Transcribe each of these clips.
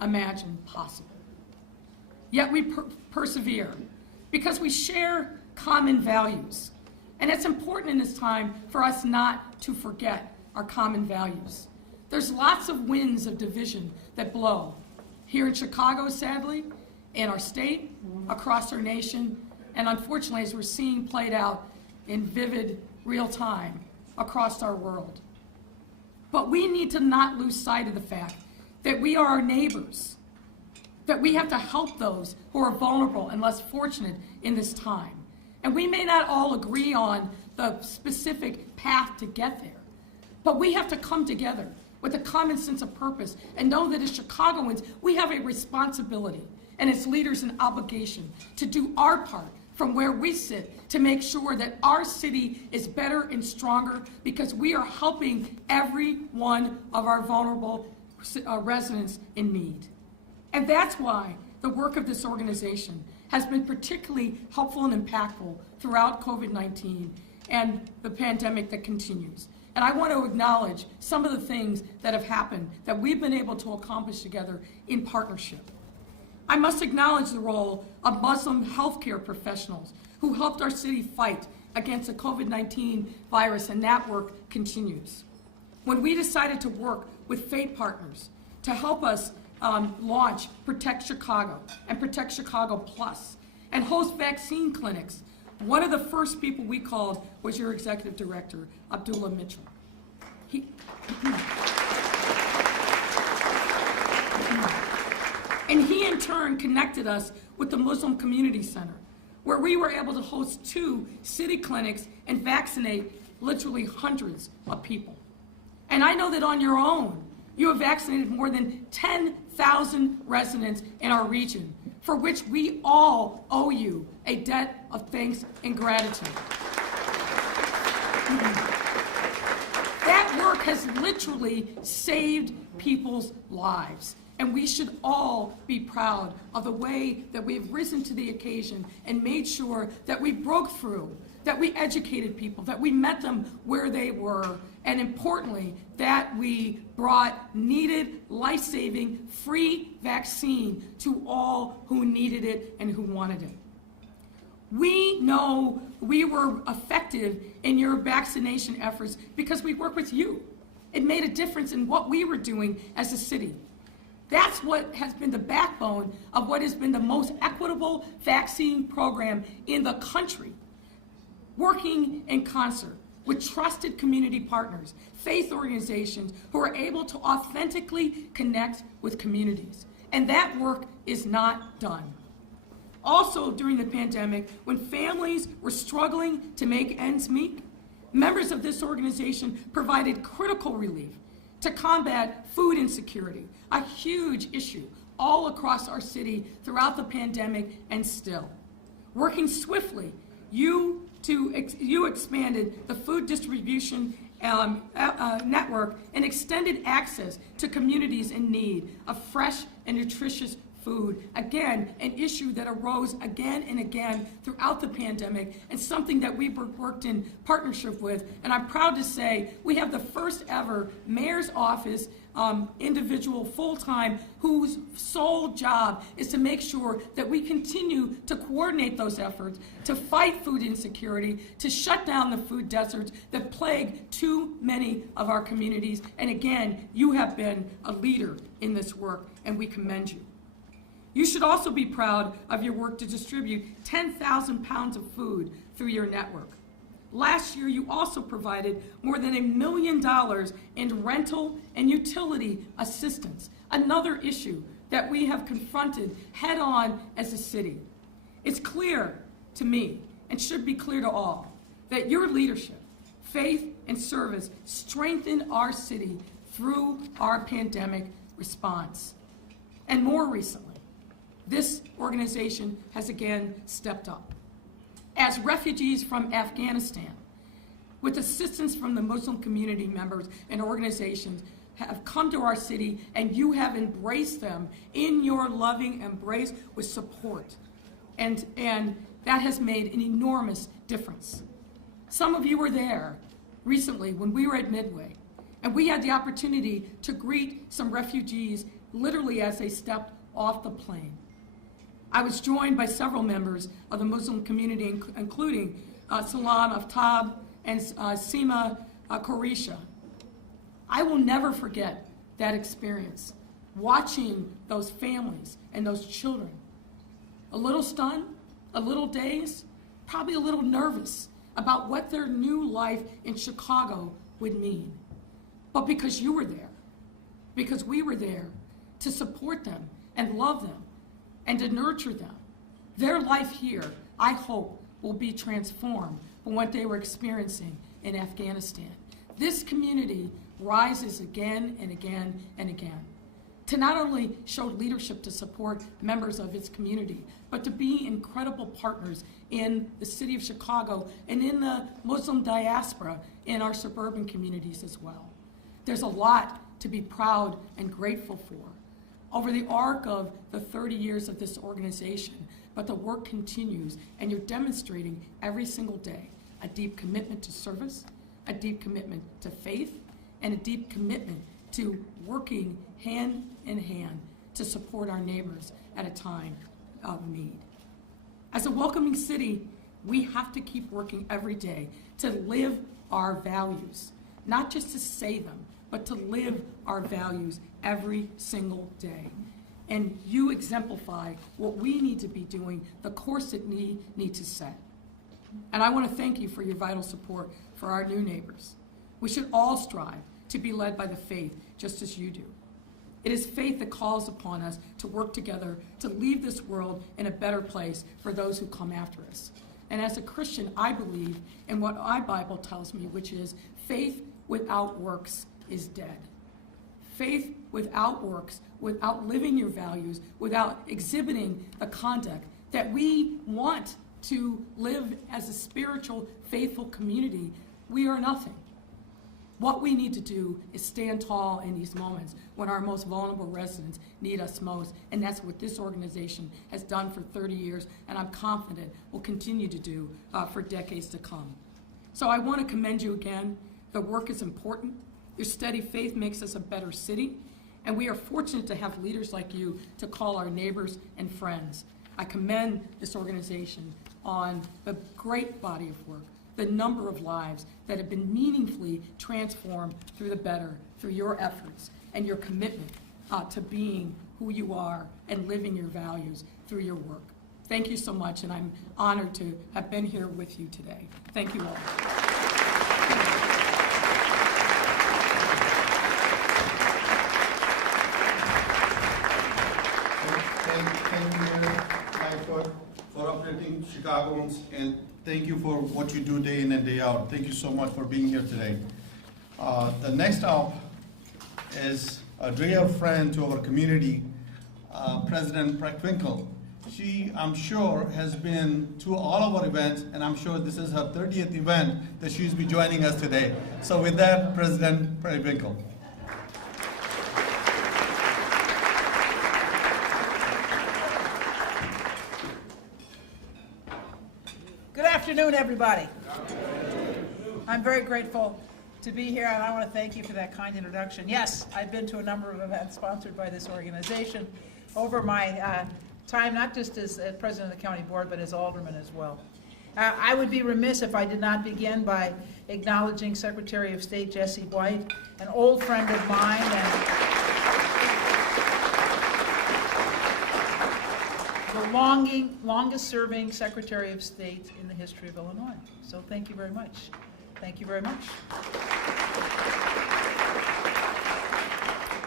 imagined possible. Yet we persevere because we share common values. And it's important in this time for us not to forget our common values. There's lots of winds of division that blow here in Chicago, sadly, in our state, across our nation, and unfortunately, as we're seeing played out in vivid real time across our world. But we need to not lose sight of the fact that we are our neighbors, that we have to help those who are vulnerable and less fortunate in this time. And we may not all agree on the specific path to get there, but we have to come together with a common sense of purpose and know that as Chicagoans, we have a responsibility and as leaders an obligation to do our part from where we sit to make sure that our city is better and stronger because we are helping every one of our vulnerable residents in need. And that's why the work of this organization has been particularly helpful and impactful throughout COVID-19 and the pandemic that continues. And I want to acknowledge some of the things that have happened that we've been able to accomplish together in partnership. I must acknowledge the role of Muslim healthcare professionals who helped our city fight against the COVID-19 virus, and that work continues. When we decided to work with faith partners to help us launch Protect Chicago and Protect Chicago Plus and host vaccine clinics, one of the first people we called was your executive director, Abdullah Mitchell. And he in turn connected us with the Muslim Community Center, where we were able to host 2 city clinics and vaccinate literally hundreds of people. And I know that on your own, you have vaccinated more than 10,000 residents in our region, for which we all owe you a debt of thanks and gratitude. That work has literally saved people's lives. And we should all be proud of the way that we've risen to the occasion and made sure that we broke through, that we educated people, that we met them where they were, and importantly, that we brought needed, life-saving, free vaccine to all who needed it and who wanted it. We know we were effective in your vaccination efforts because we work with you. It made a difference in what we were doing as a city. That's what has been the backbone of what has been the most equitable vaccine program in the country, working in concert with trusted community partners, faith organizations who are able to authentically connect with communities. And that work is not done. Also, during the pandemic, when families were struggling to make ends meet, members of this organization provided critical relief to combat food insecurity, a huge issue all across our city throughout the pandemic and still. Working swiftly, you expanded the food distribution network and extended access to communities in need of fresh and nutritious food. Again, an issue that arose again and again throughout the pandemic and something that we worked in partnership with. And I'm proud to say we have the first ever mayor's office individual full-time whose sole job is to make sure that we continue to coordinate those efforts to fight food insecurity, to shut down the food deserts that plague too many of our communities. And again, you have been a leader in this work, and we commend you. You should also be proud of your work to distribute 10,000 pounds of food through your network. Last year, you also provided more than $1 million in rental and utility assistance, another issue that we have confronted head on as a city. It's clear to me, and should be clear to all, that your leadership, faith, and service strengthened our city through our pandemic response. And more recently, this organization has again stepped up. As refugees from Afghanistan, with assistance from the Muslim community members and organizations, have come to our city, and you have embraced them in your loving embrace with support. And that has made an enormous difference. Some of you were there recently when we were at Midway, and we had the opportunity to greet some refugees literally as they stepped off the plane. I was joined by several members of the Muslim community, including Salam Aftab and Sima Korisha. I will never forget that experience, watching those families and those children. A little stunned, a little dazed, probably a little nervous about what their new life in Chicago would mean. But because you were there, because we were there to support them and love them and to nurture them, their life here, I hope, will be transformed from what they were experiencing in Afghanistan. This community rises again and again and again to not only show leadership to support members of its community, but to be incredible partners in the city of Chicago and in the Muslim diaspora in our suburban communities as well. There's a lot to be proud and grateful for over the arc of the 30 years of this organization, but the work continues, and you're demonstrating every single day a deep commitment to service, a deep commitment to faith, and a deep commitment to working hand in hand to support our neighbors at a time of need. As a welcoming city, we have to keep working every day to live our values, not just to say them, but to live our values every single day. And you exemplify what we need to be doing, the course that we need to set. And I want to thank you for your vital support for our new neighbors. We should all strive to be led by the faith, just as you do. It is faith that calls upon us to work together to leave this world in a better place for those who come after us. And as a Christian, I believe in what my Bible tells me, which is faith without works is dead. Faith without works, without living your values, without exhibiting the conduct that we want to live as a spiritual, faithful community, we are nothing. What we need to do is stand tall in these moments when our most vulnerable residents need us most, and that's what this organization has done for 30 years, and I'm confident will continue to do for decades to come. So I want to commend you again. The work is important. Your steady faith makes us a better city, and we are fortunate to have leaders like you to call our neighbors and friends. I commend this organization on the great body of work, the number of lives that have been meaningfully transformed through the better, through your efforts and your commitment to being who you are and living your values through your work. Thank you so much, and I'm honored to have been here with you today. Thank you all. Thank you, Mayor Lightfoot, for uplifting Chicagoans, and thank you for what you do day in and day out. Thank you so much for being here today. The next up is a dear friend to our community, President Pritzker. She, I'm sure, has been to all of our events, and I'm sure this is her 30th event that she's be joining us today. So with that, President Pritzker. Good afternoon, everybody. I'm very grateful to be here, and I want to thank you for that kind introduction. Yes, I've been to a number of events sponsored by this organization over my time, not just as president of the county board, but as alderman as well. I would be remiss if I did not begin by acknowledging Secretary of State Jesse White, an old friend of mine, and the longest-serving Secretary of State in the history of Illinois. So thank you very much. Thank you very much.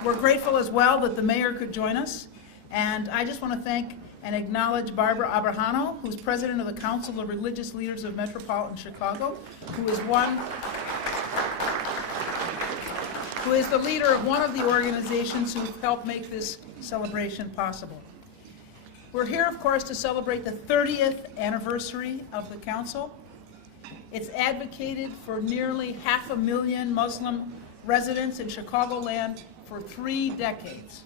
We're grateful as well that the mayor could join us. And I just want to thank and acknowledge Barbara Abrahano, who's president of the Council of Religious Leaders of Metropolitan Chicago, who is the leader of one of the organizations who helped make this celebration possible. We're here, of course, to celebrate the 30th anniversary of the council. It's advocated for nearly 500,000 Muslim residents in Chicagoland for 3 decades.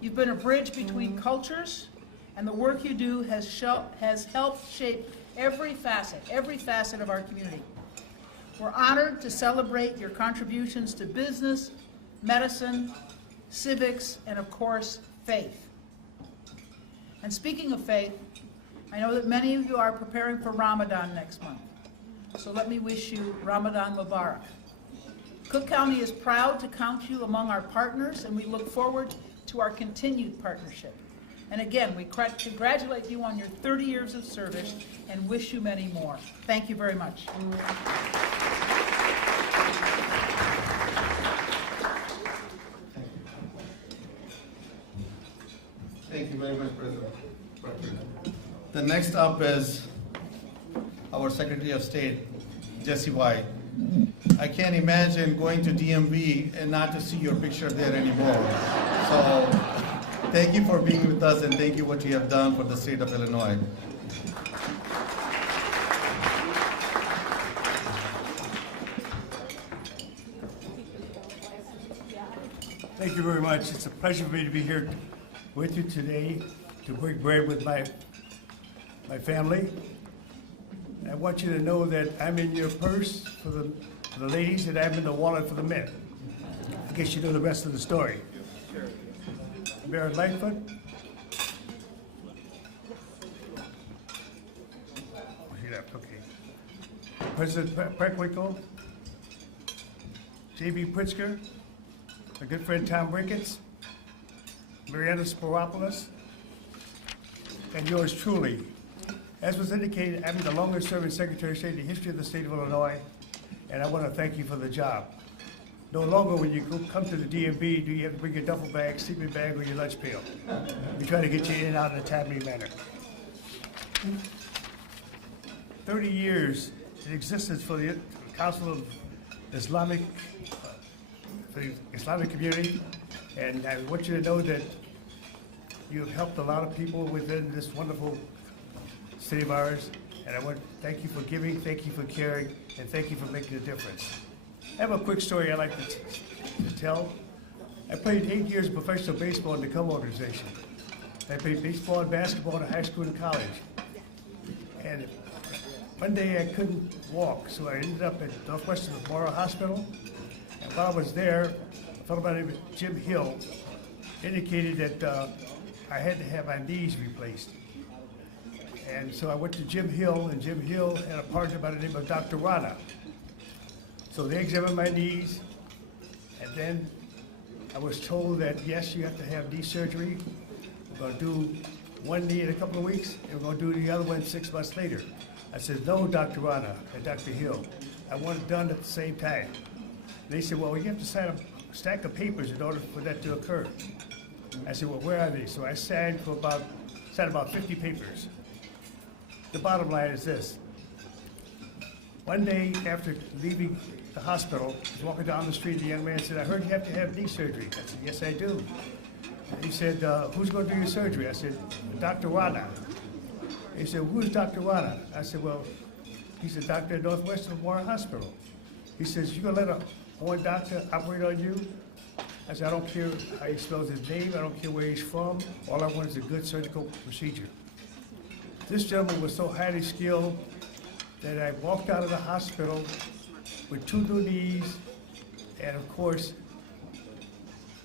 You've been a bridge between cultures, and the work you do has helped shape every facet of our community. We're honored to celebrate your contributions to business, medicine, civics, and of course, faith. And speaking of faith, I know that many of you are preparing for Ramadan next month. So let me wish you Ramadan Mubarak. Cook County is proud to count you among our partners, and we look forward to our continued partnership. And again, we congratulate you on your 30 years of service and wish you many more. Thank you very much. Thank you very much, President. The next up is our Secretary of State, Jesse White. I can't imagine going to DMV and not to see your picture there anymore. So thank you for being with us, and thank you what you have done for the state of Illinois. Thank you very much. It's a pleasure for me to be here with you today to break bread with my family. I want you to know that I'm in your purse for the ladies and I'm in the wallet for the men. I guess you know the rest of the story. Mayor Lightfoot. She left, okay. President Pritzker, J.B. Pritzker, my good friend Tom Ricketts, Mariana Spiropoulos, and yours truly. As was indicated, I'm the longest serving Secretary of State in the history of the state of Illinois, and I want to thank you for the job. No longer when you come to the DMV do you have to bring your duffel bag, sleeping bag, or your lunch pail. We try to get you in and out in a timely manner. 30 years in existence for the Council of Islamic, for the Islamic community, and I want you to know that you have helped a lot of people within this wonderful city of ours, and I want to thank you for giving, thank you for caring, and thank you for making a difference. I have a quick story I'd like to tell. I played 8 years of professional baseball in the Cub organization. I played baseball and basketball in high school and college. And one day I couldn't walk, so I ended up at Northwestern Memorial Hospital. And while I was there, a fellow by the name of Jim Hill indicated that I had to have my knees replaced. And so I went to Jim Hill, and Jim Hill had a partner by the name of Dr. Rana. So they examined my knees, and then I was told that, yes, you have to have knee surgery. We're going to do one knee in a couple of weeks, and we're going to do the other one 6 months later. I said, no, Dr. Rana and Dr. Hill. I want it done at the same time. They said, well, you have to sign a stack of papers in order for that to occur. I said, well, where are they? So I signed about 50 papers. The bottom line is this. One day after leaving the hospital, I was walking down the street, the young man said, I heard you have to have knee surgery. I said, yes, I do. And he said, who's going to do your surgery? I said, Dr. Rana. He said, who's Dr. Rana? I said, well, he's a doctor at Northwestern Memorial Hospital. He says, you going to let a foreign doctor operate on you? I said, I don't care how he spells his name. I don't care where he's from. All I want is a good surgical procedure. This gentleman was so highly skilled that I walked out of the hospital with 2 new knees, and of course,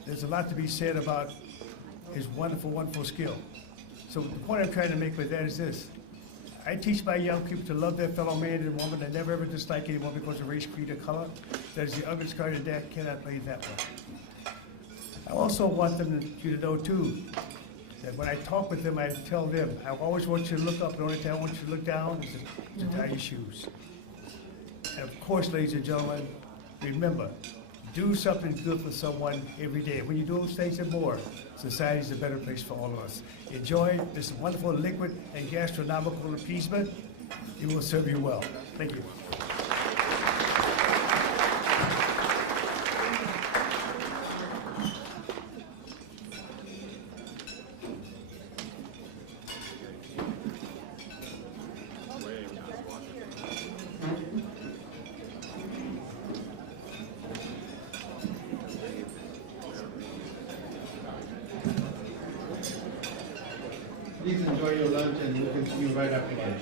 there's a lot to be said about his wonderful, wonderful skill. So the point I'm trying to make with that is this. I teach my young people to love their fellow man and woman and never ever dislike anyone because of race, creed, or color. That is the ugliest card in the deck, cannot play that one. I also want you to know too, that when I talk with them, I tell them, I always want you to look up, the only time I want you to look down is to tie your shoes. And of course, ladies and gentlemen, remember, do something good for someone every day. When you do those things and more, society is a better place for all of us. Enjoy this wonderful liquid and gastronomical appeasement. It will serve you well. Thank you. Please enjoy your lunch, and we'll continue right after lunch.